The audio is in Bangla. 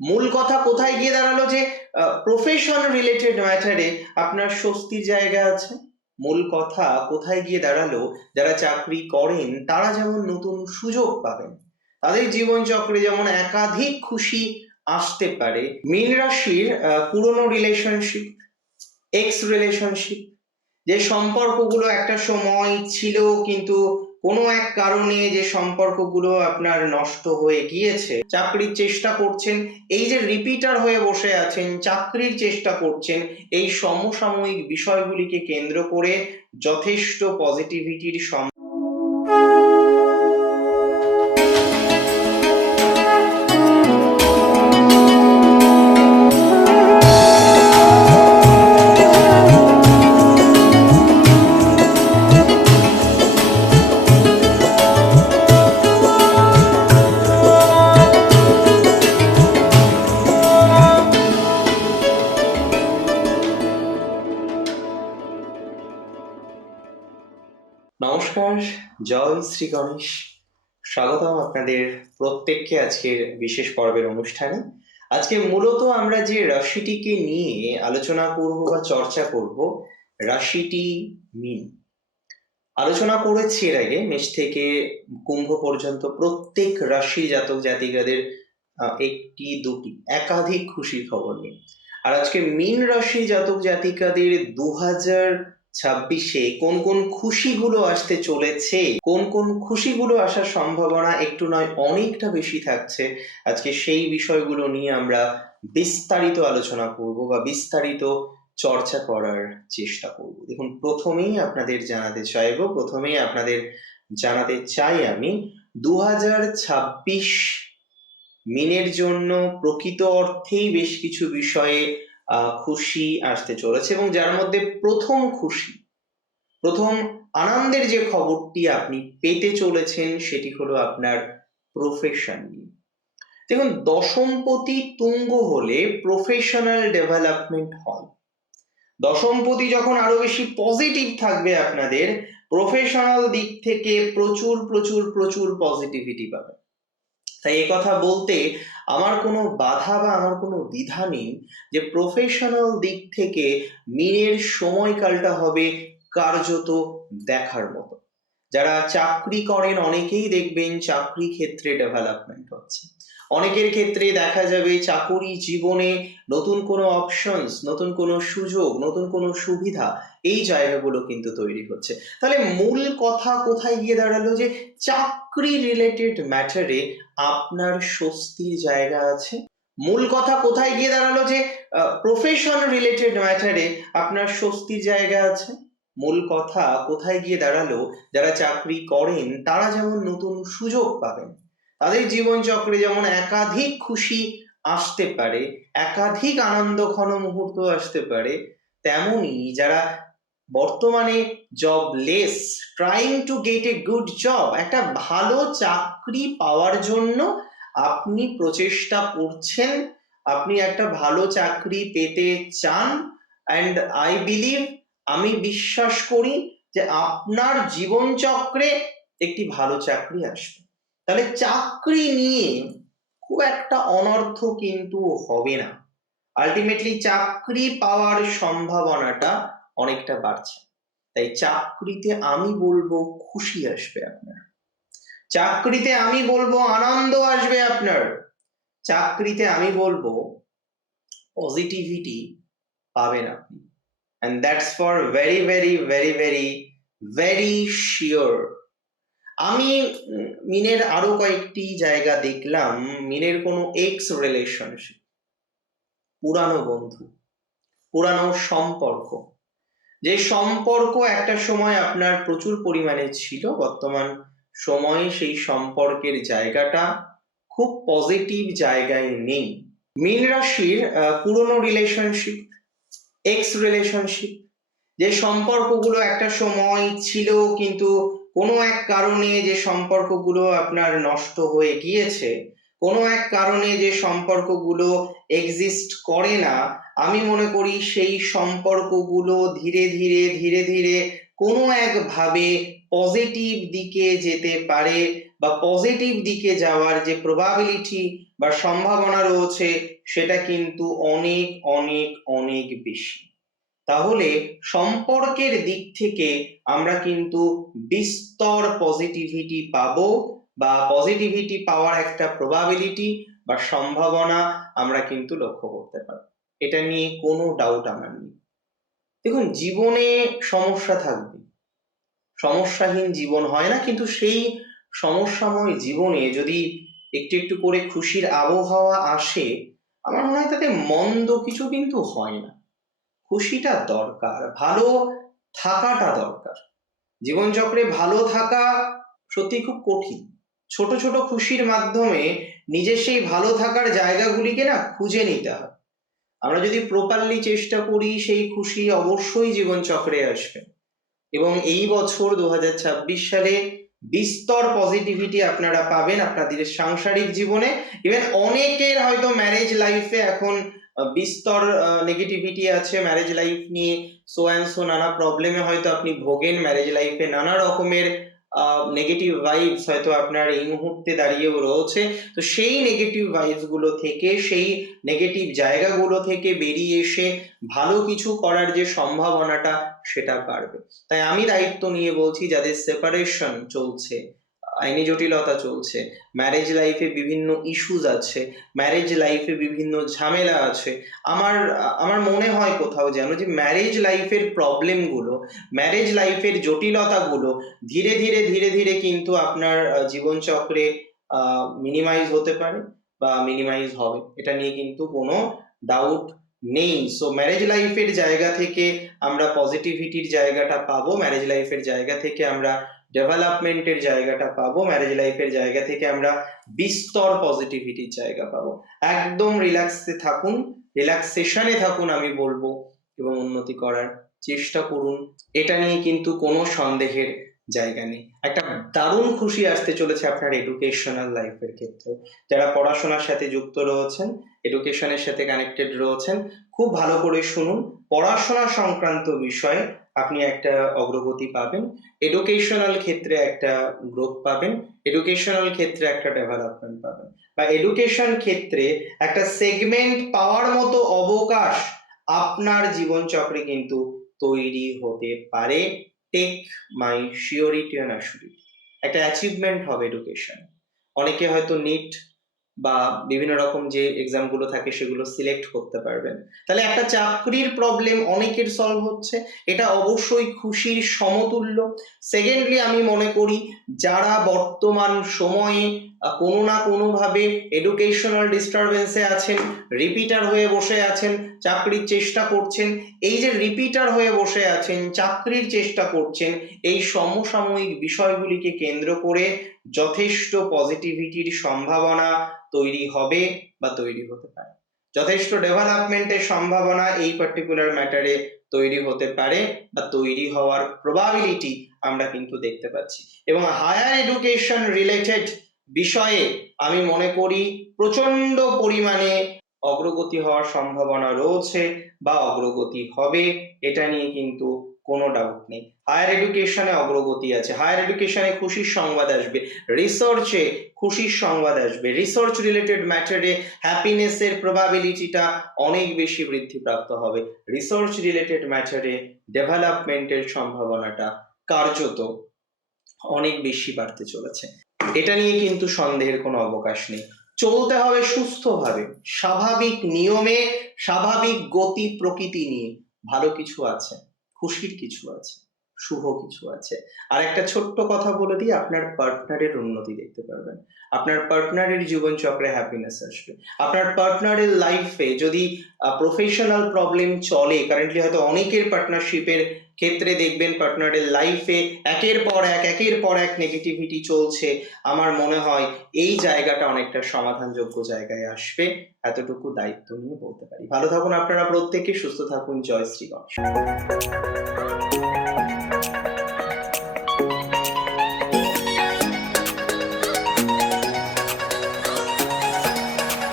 মূল কথা কোথায় গিয়ে দাঁড়ালো যে প্রফেশন রিলেটেড ম্যাটারে আপনার স্বস্তির জায়গা আছে। মূল কথা কোথায় গিয়ে দাঁড়ালো, যারা চাকরি করেন তারা যেমন নতুন সুযোগ পাবেন, তাদের জীবনচক্রে যেমন একাধিক খুশি আসতে পারে। মীন রাশির পুরনো রিলেশনশিপ, এক্স রিলেশনশিপ, যে সম্পর্কগুলো একটা সময় ছিল কিন্তু কোনো এক কারণে যে সম্পর্কগুলো আপনার নষ্ট হয়ে গিয়েছে, চাকরির চেষ্টা করছেন, এই যে রিপিটার হয়ে বসে আছেন, চাকরির চেষ্টা করছেন, এই সমসাময়িক বিষয়গুলিকে কেন্দ্র করে যথেষ্ট পজিটিভিটির নমস্কার, জয় শ্রী গণেশ। স্বাগতম আপনাদের প্রত্যেককে আজকের বিশেষ পর্বের অনুষ্ঠানে। আজকে মূলত আমরা যে রাশিটিকে নিয়ে আলোচনা করব বা চর্চা করব, রাশিটি মীন। আলোচনা করেছি এর আগে মেষ থেকে কুম্ভ পর্যন্ত প্রত্যেক রাশি জাতক জাতিকাদের একটি দুটি একাধিক খুশির খবর নিয়ে। আর আজকে মীন রাশি জাতক জাতিকাদের 2026-এ কোন কোন খুশিগুলো আসতে চলেছে, কোন কোন খুশিগুলো আসার সম্ভাবনা একটু নয় অনেকটা বেশি থাকছে, আজকে সেই বিষয়গুলো নিয়ে আমরা বিস্তারিত আলোচনা করব বা বিস্তারিত চর্চা করার চেষ্টা করব। দেখুন, প্রথমেই আপনাদের জানাতে চাই আমি 2026 মিনের জন্য প্রকৃত অর্থেই বেশ কিছু বিষয়ে খুশি আসতে চলেছে, এবং যার মধ্যে প্রথম আনন্দের যে খবরটি আপনি পেতে চলেছেন সেটি হলো আপনার প্রফেশন নিয়ে। দেখুন, দশমপতি তুঙ্গ হলে প্রফেশনাল ডেভেলপমেন্ট হয়। দশমপতি যখন আরো বেশি পজিটিভ থাকবে, আপনাদের প্রফেশনাল দিক থেকে প্রচুর প্রচুর প্রচুর পজিটিভিটি পাবে। তাই কথা বলতে আমার কোনো বাধা বা আমার কোনো দ্বিধা নেই যে প্রফেশনাল দিক থেকে মীনের সময়কালটা হবে কার্যত দেখার মতো। যারা চাকরি করেন অনেকেই দেখবেন চাকরি ক্ষেত্রে ডেভেলপমেন্ট হচ্ছে, অনেকের ক্ষেত্রে দেখা যাবে চাকুরি জীবনে নতুন কোনো অপশনস, নতুন কোনো সুযোগ, নতুন কোনো সুবিধা, এই জায়গাগুলো কিন্তু তৈরি হচ্ছে। তাহলে মূল কথা কোথায় গিয়ে দাঁড়ালো যে চাকরি রিলেটেড ম্যাটারে আপনার স্বস্তির জায়গা আছে। মূল কথা কোথায় গিয়ে দাঁড়ালো যে প্রফেশন রিলেটেড ম্যাটারে আপনার স্বস্তির জায়গা আছে। মূল কথা কোথায় গিয়ে দাঁড়ালো, যারা চাকরি করেন তারা যেমন নতুন সুযোগ পাবেন, তাদের জীবনচক্রে যেমন একাধিক খুশি আসতে পারে, একাধিক আনন্দঘন মুহূর্ত আসতে পারে, তেমনি যারা বর্তমানে jobless, trying to get a good job, একটা ভালো চাকরি পাওয়ার জন্য আপনি প্রচেষ্টা করছেন, আপনি একটা ভালো চাকরি পেতে চান, অ্যান্ড আই বিলিভ, আমি বিশ্বাস করি যে আপনার জীবনচক্রে একটি ভালো চাকরি আসবে। তাহলে চাকরি নিয়ে খুব একটা অনর্থ কিন্তু হবে না। আলটিমেটলি চাকরি পাওয়ার সম্ভাবনাটা অনেকটা বাড়ছে। তাই চাকরিতে আমি বলবো খুশি আসবে আপনার, চাকরিতে আমি বলবো আনন্দ আসবে আপনার, চাকরিতে আমি বলবো পজিটিভিটি পাবেন আপনি, and that's for very very very very very sure. আমি মিনের আরো কয়েকটি জায়গা দেখলাম, মিনের কোনো এক্স রিলেশনশিপ, পুরানো বন্ধু, পুরানো সম্পর্ক, যে সম্পর্ক একটা সময় আপনার প্রচুর পরিমাণে ছিল, বর্তমান সময়ে সেই সম্পর্কের জায়গাটা খুব পজিটিভ জায়গায় নেই। মীন রাশির পুরনো রিলেশনশিপ, এক্স রিলেশনশিপ, যে সম্পর্কগুলো একটা সময় ছিল কিন্তু কোনো এক কারণে যে সম্পর্কগুলো আপনার নষ্ট হয়ে গিয়েছে, কোনো এক কারণে যে সম্পর্কগুলো এক্সিস্ট করে না, আমি মনে করি সেই সম্পর্কগুলো ধীরে ধীরে ধীরে ধীরে কোনো একভাবে পজিটিভ দিকে যেতে পারে, বা পজিটিভ দিকে যাওয়ার যে প্রবাবিলিটি বা সম্ভাবনা রয়েছে সেটা কিন্তু অনেক অনেক অনেক বেশি। তাহলে সম্পর্কের দিক থেকে আমরা কিন্তু বিস্তর পজিটিভিটি পাবো, বা পজিটিভিটি পাওয়ার একটা প্রবাবিলিটি বা সম্ভাবনা আমরা কিন্তু লক্ষ্য করতে পারি। এটা নিয়ে কোনো ডাউট আমার নেই। দেখুন, জীবনে সমস্যা থাকবে, সমস্যাহীন জীবন হয় না, কিন্তু সেই সমস্যাময় জীবনে যদি একটু একটু করে খুশির আবহাওয়া আসে, আমার মনে হয় তাতে মন্দ কিছু কিন্তু হয় না। খুশিটা দরকার, ভালো থাকাটা দরকার। জীবনচক্রে ভালো থাকা সত্যি খুব কঠিন। ছোট ছোট খুশির মাধ্যমে নিজের সেই ভালো থাকার জায়গাগুলিকে না খুঁজে নিতে হয়। আমরা যদি প্রপারলি চেষ্টা করি, সেই খুশি অবশ্যই জীবনচক্রে আসবে। এবং এই বছর 2026 সালে বিস্তর পজিটিভিটি আপনারা পাবেন আপনাদের সাংসারিক জীবনে। ইভেন অনেকের হয়তো ম্যারেজ লাইফে এখন বিস্তর নেগেটিভিটি আছে, ম্যারেজ লাইফ নিয়ে সো অ্যান্ড সো নানা প্রবলেমে হয়তো আপনি ভোগেন, ম্যারেজ লাইফে নানা রকমের নেগেটিভ ভাইবস হয়তো আপনার এই মুহূর্তে দাঁড়িয়েও রয়েছে। তো সেই নেগেটিভ ভাইবস গুলো থেকে, সেই নেগেটিভ জায়গাগুলো থেকে বেরিয়ে এসে ভালো কিছু করার যে সম্ভাবনাটা সেটা বাড়বে। তাই আমি দায়িত্ব নিয়ে বলছি, যাদের সেপারেশন চলছে, আইনি জটিলতা চলছে, ম্যারেজ লাইফে বিভিন্ন ইস্যুস আছে, ম্যারেজ লাইফে বিভিন্ন ঝামেলা আছে, আমার আমার মনে হয় কোথাও যেন যে ম্যারেজ লাইফের প্রবলেমগুলো, ম্যারেজ লাইফের জটিলতাগুলো ধীরে ধীরে ধীরে ধীরে কিন্তু আপনার জীবনচক্রে মিনিমাইজ হতে পারে বা মিনিমাইজ হবে, এটা নিয়ে কিন্তু কোনো ডাউট নেই। সো ম্যারেজ লাইফের জায়গা থেকে আমরা পজিটিভিটির জায়গাটা পাবো, ম্যারেজ লাইফের জায়গা থেকে আমরা ডেভেলপমেন্টের জায়গাটা পাবো, ম্যারেজ লাইফের জায়গা থেকে আমরা বিস্তর পজিটিভিটির জায়গা পাবো। একদম রিল্যাক্সে থাকুন, রিল্যাক্সেশনে থাকুন আমি বলবো, এবং উন্নতি করার চেষ্টা করুন। এটা নিয়ে কিন্তু কোনো সন্দেহের জায়গা নেই। একটা দারুণ খুশি আসতে চলেছে আপনার এডুকেশনাল লাইফের ক্ষেত্রে। যারা পড়াশোনার সাথে যুক্ত রয়েছেন, এডুকেশনের সাথে কানেক্টেড রয়েছেন, খুব ভালো করে শুনুন। পড়াশোনা সংক্রান্ত বিষয়ে আপনি একটা অগ্রগতি পাবেন, এডুকেশনাল ক্ষেত্রে একটা গ্রোথ পাবেন, এডুকেশনাল ক্ষেত্রে একটা ডেভেলপমেন্ট পাবেন, বা এডুকেশন ক্ষেত্রে একটা সেগমেন্ট পাওয়ার মতো অবকাশ আপনার জীবনচক্রে কিন্তু তৈরি হতে পারে। Take my surety and assurity, একটা অ্যাচিভমেন্ট হবে এডুকেশন। অনেকে হয়তো নিট বা বিভিন্ন রকম যে এক্সাম গুলো থাকে সেগুলো সিলেক্ট করতে পারবেন, তাহলে একটা চাকরির প্রবলেম অনেকের সলভ হচ্ছে, এটা অবশ্যই খুশির সমতুল্য। সেকেন্ডলি আমি মনে করি যারা বর্তমান সময়ে কোনো না কোনো ভাবে এডুকেশনাল ডিস্টারবেন্সে আছেন, রিপিটার হয়ে বসে আছেন, চাকরির চেষ্টা করছেন, এই যে রিপিটার হয়ে বসে আছেন, চাকরির চেষ্টা করছেন, এই সমসাময়িক বিষয়গুলিকে কেন্দ্র করে যথেষ্ট পজিটিভিটির সম্ভাবনা তৈরি হবে বা তৈরি হতে পারে, যথেষ্ট ডেভেলপমেন্টের সম্ভাবনা এই পার্টিকুলার ম্যাটারে তৈরি হতে পারে বা তৈরি হওয়ার প্রবাবিলিটি আমরা কিন্তু দেখতে পাচ্ছি। এবং হায়ার এডুকেশন রিলেটেড বিষয়ে আমি মনে করি প্রচন্ড পরিমাণে অগ্রগতি হওয়ার সম্ভাবনা রয়েছে বা অগ্রগতি হবে, এটা নিয়ে কিন্তু কোনো ডাউট নেই। হায়ার এডুকেশনে অগ্রগতি আছে, হায়ার এডুকেশনে খুশির সংবাদ আসবে, রিসার্চে খুশির সংবাদ আসবে, রিসার্চ রিলেটেড ম্যাটারে হ্যাপিনেসের প্রবাবিলিটিটা অনেক বেশি বৃদ্ধিপ্রাপ্ত হবে, রিসার্চ রিলেটেড ম্যাটারে ডেভেলপমেন্টের সম্ভাবনাটা কার্যত অনেক বেশি বাড়তে চলেছে। এটা নিয়ে কিন্তু সন্দেহের কোনো অবকাশ নেই। চলতে হবে সুস্থভাবে, স্বাভাবিক নিয়মে, স্বাভাবিক গতি প্রকৃতি নিয়ে। ভালো কিছু আছে, খুশির কিছু আছে, শুভ কিছু আছে। আর একটা ছোট্ট কথা বলে দিই, আপনার পার্টনারের উন্নতি দেখতে পারবেন, আপনার পার্টনারের জীবনচক্রে হ্যাপিনেস আসবে, আপনার পার্টনারের লাইফে যদি প্রফেশনাল প্রবলেম চলে, কারেন্টলি হয়তো অনেকের পার্টনারশিপের ক্ষেত্রে দেখবেন পার্টনারের লাইফে একের পর এক নেগেটিভিটি চলছে, আমার মনে হয় এই জায়গাটা অনেকটা সমাধানযোগ্য জায়গায় আসবে, এতটুকু দায়িত্ব নিয়ে বলতে পারি। ভালো থাকুন আপনারা প্রত্যেকে, সুস্থ থাকুন, জয় শ্রী গণেশ।